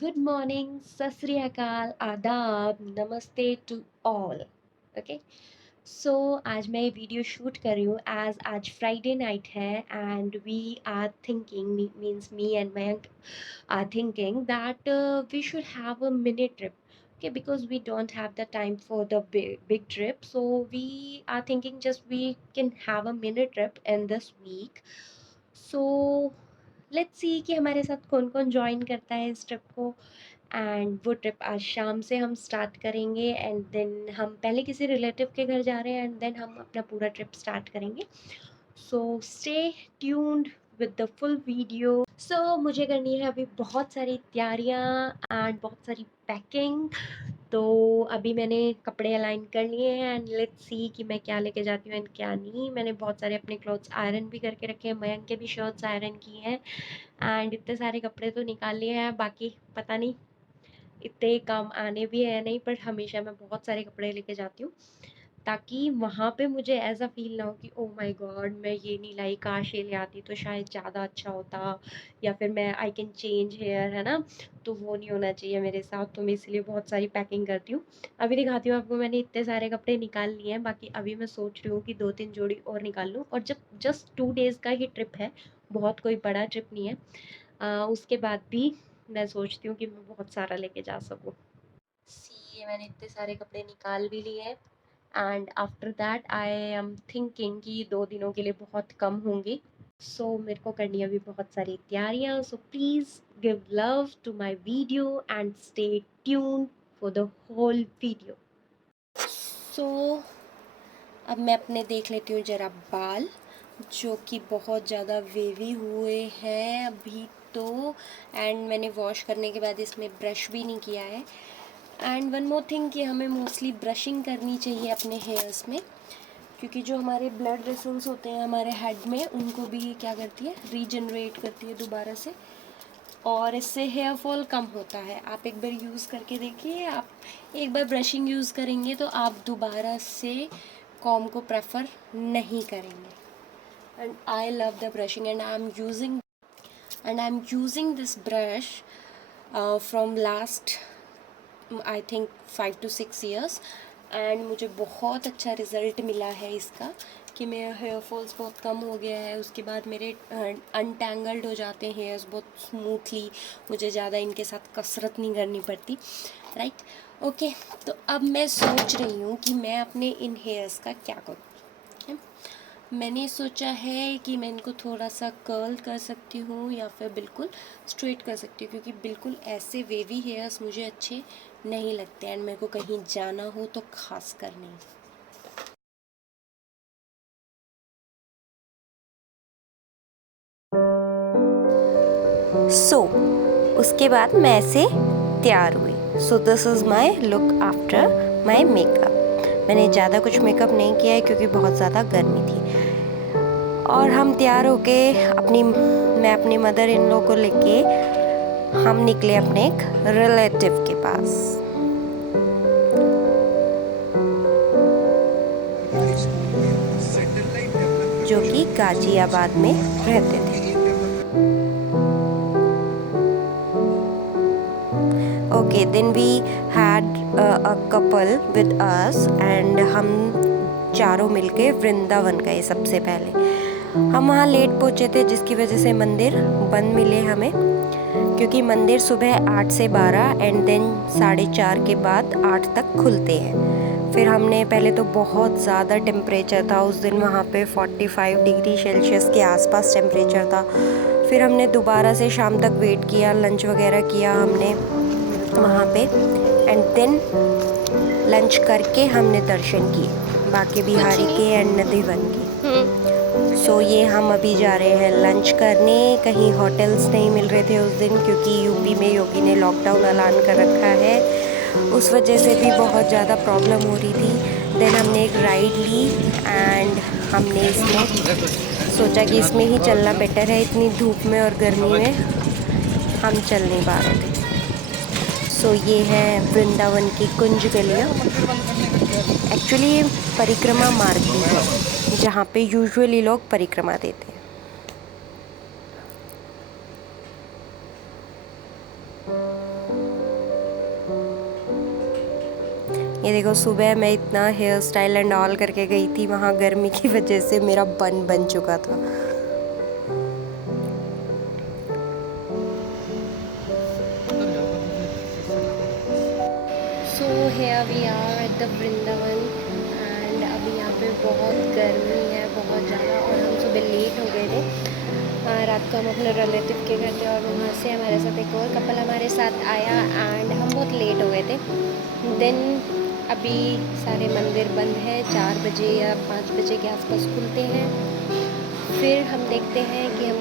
Good morning, सत श्री अकाल, आदाब, नमस्ते टू ऑल। ओके, सो आज मैं वीडियो शूट कर रही हूँ एज आज फ्राइडे नाइट है and we are thinking means me and Mayank are thinking that we should have a mini trip, okay, because we don't have the time for the big trip. So we are thinking just we can have a mini trip in this week. So let's see कि हमारे साथ कौन कौन join करता है इस trip को। And वो ट्रिप आज शाम से हम स्टार्ट करेंगे एंड देन हम पहले किसी रिलेटिव के घर जा रहे हैं एंड देन हम अपना पूरा ट्रिप स्टार्ट करेंगे। So stay tuned with the full video. So मुझे करनी है अभी बहुत सारी तैयारियां एंड बहुत सारी पैकिंग। तो अभी मैंने कपड़े अलाइन कर लिए हैं एंड लेट्स सी कि मैं क्या लेके जाती हूँ एंड क्या नहीं। मैंने बहुत सारे अपने क्लोथ्स आयरन भी करके रखे हैं, मयंक के भी शर्ट्स आयरन की हैं एंड इतने सारे कपड़े तो निकाल लिए हैं, बाकी पता नहीं इतने काम आने भी है नहीं, पर हमेशा मैं बहुत सारे कपड़े लेके जाती हूँ ताकि वहाँ पे मुझे ऐसा फील ना हो कि ओ माय गॉड मैं ये नहीं लाई, काश ये ले आती तो शायद ज़्यादा अच्छा होता, या फिर मैं आई कैन चेंज हेयर, है ना। तो वो नहीं होना चाहिए मेरे साथ, तो मैं इसलिए बहुत सारी पैकिंग करती हूँ। अभी दिखाती हूँ आपको, मैंने इतने सारे कपड़े निकाल लिए हैं, बाकी अभी मैं सोच रही हूँ कि 2-3 जोड़ी और निकाल लूँ। और जब जस्ट 2 डेज़ का ही ट्रिप है, बहुत कोई बड़ा ट्रिप नहीं है, उसके बाद भी मैं सोचती हूँ कि मैं बहुत सारा लेके जा सकूँ। सी, ये मैंने इतने सारे कपड़े निकाल भी लिए हैं and after that I am thinking कि 2 दिनों के लिए बहुत कम होंगे। सो मेरे को करनी है अभी बहुत सारी तैयारियां। So please give love to my video and stay tune for the whole video. So अब मैं अपने देख लेती हूँ ज़रा बाल, जो कि बहुत ज़्यादा वेवी हुए हैं अभी तो, एंड मैंने वॉश करने के बाद इसमें ब्रश भी नहीं किया है। एंड वन मोर थिंग कि हमें मोस्टली ब्रशिंग करनी चाहिए अपने हेयर्स में, क्योंकि जो हमारे ब्लड वेसल्स होते हैं हमारे हेड में, उनको भी ये क्या करती है, रीजनरेट करती है दोबारा से, और इससे हेयर फॉल कम होता है। आप एक बार यूज़ करके देखिए, आप एक बार ब्रशिंग यूज़ करेंगे तो आप दोबारा से कॉम को प्रेफर नहीं करेंगे। And I love the brushing and I am using this brush from last I think 5 to 6 years, and मुझे बहुत अच्छा रिज़ल्ट मिला है इसका कि मेरा हेयर फॉल्स बहुत कम हो गया है। उसके बाद मेरे अनटैंगल्ड हो जाते हैं हेयर्स बहुत स्मूथली, मुझे ज़्यादा इनके साथ कसरत नहीं करनी पड़ती, राइट। ओके, तो अब मैं सोच रही हूँ कि मैं अपने इन हेयर्स का क्या करूँ। मैंने सोचा है कि मैं इनको थोड़ा सा कर्ल कर सकती हूँ या फिर बिल्कुल स्ट्रेट कर सकती हूँ, क्योंकि बिल्कुल ऐसे वेवी हेयर्स मुझे अच्छे नहीं लगते एंड मेरे को कहीं जाना हो तो खास कर नहीं। उसके बाद मैं ऐसे तैयार हुई। So this is my look after my makeup. मैंने ज़्यादा कुछ मेकअप नहीं किया है क्योंकि बहुत ज़्यादा गर्मी थी। और हम तैयार होके मैं अपनी मदर इन लॉ को लेके हम निकले अपने एक रिलेटिव के पास, जो कि गाजियाबाद में रहते थे। Okay, then we had a couple with us and हम चारों मिलके वृंदावन गए। सबसे पहले हम वहाँ लेट पहुँचे थे, जिसकी वजह से मंदिर बंद मिले हमें, क्योंकि मंदिर सुबह 8 से 12 एंड देन 4:30 के बाद 8 तक खुलते हैं। फिर हमने पहले तो बहुत ज़्यादा टेम्परेचर था उस दिन वहाँ पे, 45 डिग्री सेल्सियस के आसपास टेम्परेचर था। फिर हमने दोबारा से शाम तक वेट किया, लंच वगैरह किया हमने वहाँ पे, एंड देन लंच करके हमने दर्शन किए बांके बिहारी के एंड नंदीवन के। सो ये हम अभी जा रहे हैं लंच करने। कहीं होटल्स नहीं मिल रहे थे उस दिन, क्योंकि यूपी में योगी ने लॉकडाउन ऐलान कर रखा है, उस वजह से भी बहुत ज़्यादा प्रॉब्लम हो रही थी। देन हमने एक राइड ली एंड हमने इसमें सोचा कि इसमें ही चलना बेटर है, इतनी धूप में और गर्मी में हम चल नहीं पा रहे थे। सो ये है वृंदावन की कुंज गलियाँ। एक्चुअली परिक्रमा मार्ग भी है जहाँ पे यूजुअली लोग परिक्रमा देते हैं। ये देखो, सुबह मैं इतना हेयर स्टाइल एंड ऑल करके गई थी, वहाँ गर्मी की वजह से मेरा बन बन चुका था। So here we are at the Vrindavan and अभी यहाँ पे बहुत गर्मी है, बहुत ज़्यादा, और हम सुबह लेट हो गए थे। रात को हम अपने रिलेटिव के घर थे और वहाँ से हमारे साथ एक और कपल हमारे साथ आया एंड हम बहुत लेट हो गए थे। देन अभी सारे मंदिर बंद हैं, 4 बजे या 5 बजे के आसपास खुलते हैं। फिर हम देखते हैं कि हम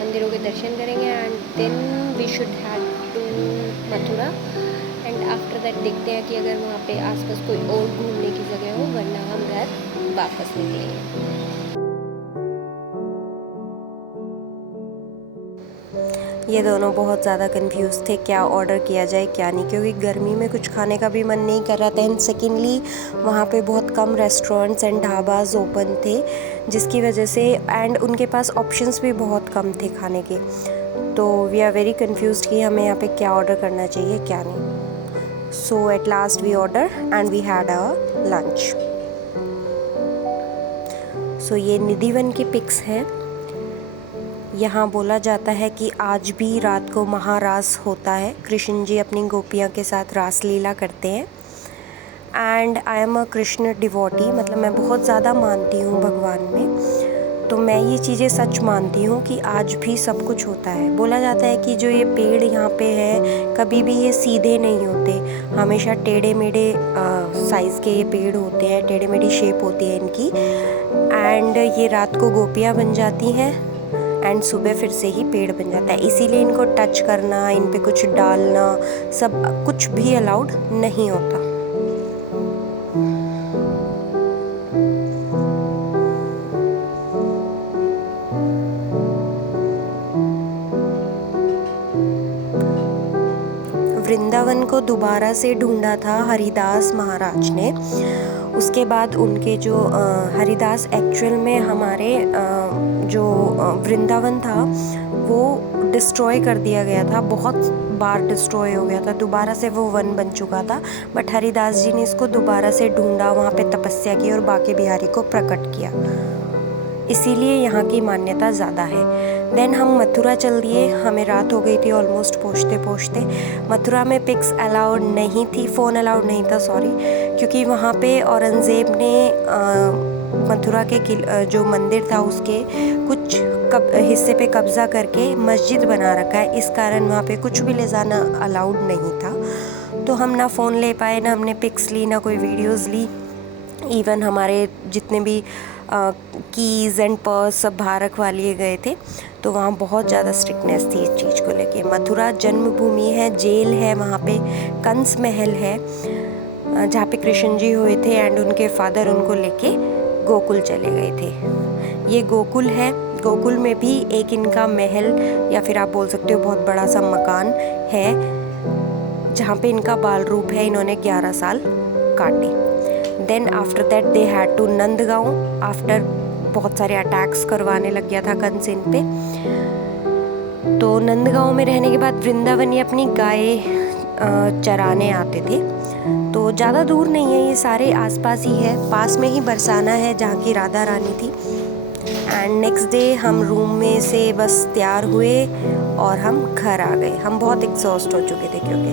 मंदिरों के दर्शन करेंगे and then we should have to Mathura and after that देखते हैं कि अगर वहाँ पे आसपास कोई और घूमने की जगह हो, वरना हम घर वापस निकलेंगे। ये दोनों बहुत ज़्यादा कंफ्यूज थे क्या ऑर्डर किया जाए क्या नहीं, क्योंकि गर्मी में कुछ खाने का भी मन नहीं कर रहा था। एंड सेकेंडली वहाँ पे बहुत कम रेस्टोरेंट्स एंड ढाबाज ओपन थे, जिसकी वजह से एंड उनके पास ऑप्शंस भी बहुत कम थे खाने के। तो वी आर वेरी कंफ्यूज कि हमें यहाँ पे क्या ऑर्डर करना चाहिए क्या नहीं। So at last we order and we had a lunch. So ये निधिवन की पिक्स हैं। यहाँ बोला जाता है कि आज भी रात को महारास होता है, कृष्ण जी अपनी गोपियाँ के साथ रास लीला करते हैं। And I am a Krishna devotee, मतलब मैं बहुत ज़्यादा मानती हूँ भगवान में, तो मैं ये चीज़ें सच मानती हूँ कि आज भी सब कुछ होता है। बोला जाता है कि जो ये पेड़ यहाँ पे है कभी भी ये सीधे नहीं होते, हमेशा टेढ़े मेढ़े साइज़ के ये पेड़ होते हैं, टेढ़े मेढ़ी शेप होती है इनकी। एंड ये रात को गोपियाँ बन जाती हैं एंड सुबह फिर से ही पेड़ बन जाता है। इसीलिए इनको टच करना, इन पे कुछ डालना, सब कुछ भी अलाउड नहीं होता। वृंदावन को दोबारा से ढूंढा था हरिदास महाराज ने। उसके बाद उनके जो हरिदास एक्चुअल में हमारे जो वृंदावन था वो डिस्ट्रॉय कर दिया गया था, बहुत बार डिस्ट्रॉय हो गया था, दोबारा से वो वन बन चुका था। बट हरिदास जी ने इसको दोबारा से ढूंढा, वहाँ पे तपस्या की और बांके बिहारी को प्रकट किया, इसीलिए यहाँ की मान्यता ज़्यादा है। देन हम मथुरा चल दिए, हमें रात हो गई थी ऑलमोस्ट पहुँचते पहुँचते। मथुरा में पिक्स अलाउड नहीं थी, फ़ोन अलाउड नहीं था सॉरी, क्योंकि वहाँ पे औरंगज़ेब ने मथुरा के जो मंदिर था उसके कुछ हिस्से पे कब्ज़ा करके मस्जिद बना रखा है, इस कारण वहाँ पे कुछ भी ले जाना अलाउड नहीं था। तो हम ना फ़ोन ले पाए, ना हमने पिक्स ली, ना कोई वीडियोज़ ली। इवन हमारे जितने भी कीज़ एंड पर्स सब बाहर रखवा लिए गए थे। तो वहाँ बहुत ज़्यादा स्ट्रिक्टनेस थी इस चीज़ को लेके। मथुरा जन्मभूमि है, जेल है वहाँ पे, कंस महल है जहाँ पे कृष्ण जी हुए थे एंड उनके फादर उनको लेके गोकुल चले गए थे। ये गोकुल है, गोकुल में भी एक इनका महल या फिर आप बोल सकते हो बहुत बड़ा सा मकान है जहाँ पे इनका बाल रूप है, इन्होंने 11 साल काटे। Then after that they had to Nandgaon, after बहुत सारे अटैक्स करवाने लग गया था कंस इन पे। तो नंदगांव में रहने के बाद वृंदावन ये अपनी गाय चराने आते थे। तो ज़्यादा दूर नहीं है, ये सारे आसपास ही है, पास में ही बरसाना है जहाँ की राधा रानी थी। एंड नेक्स्ट डे हम रूम में से बस तैयार हुए और हम घर आ गए। हम बहुत एग्जॉस्ट हो चुके थे क्योंकि